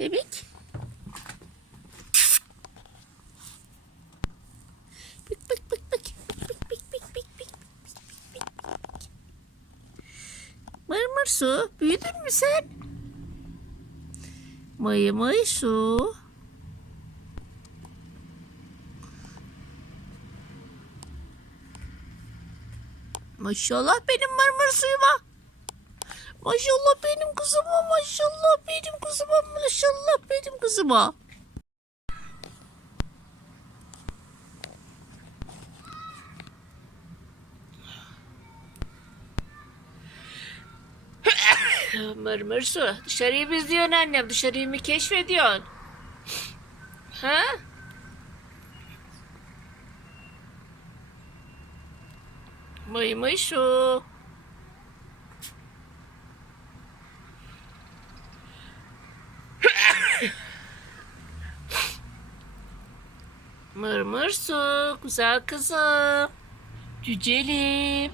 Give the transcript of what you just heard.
Bebek. Bık bık bık bık. Bık bık bık bık bık. Mırmır su. Büyüdün mü sen? Mıy mıy su. Maşallah benim mırmır suyuma. Maşallah benim kızıma, maşallah benim kızıma. Mırmır su. Dışarıyı mı izliyorsun annem? Dışarıyı mı keşfediyorsun? Ha? Mıy su. Mırmır su, güzel kızım. Cücelim.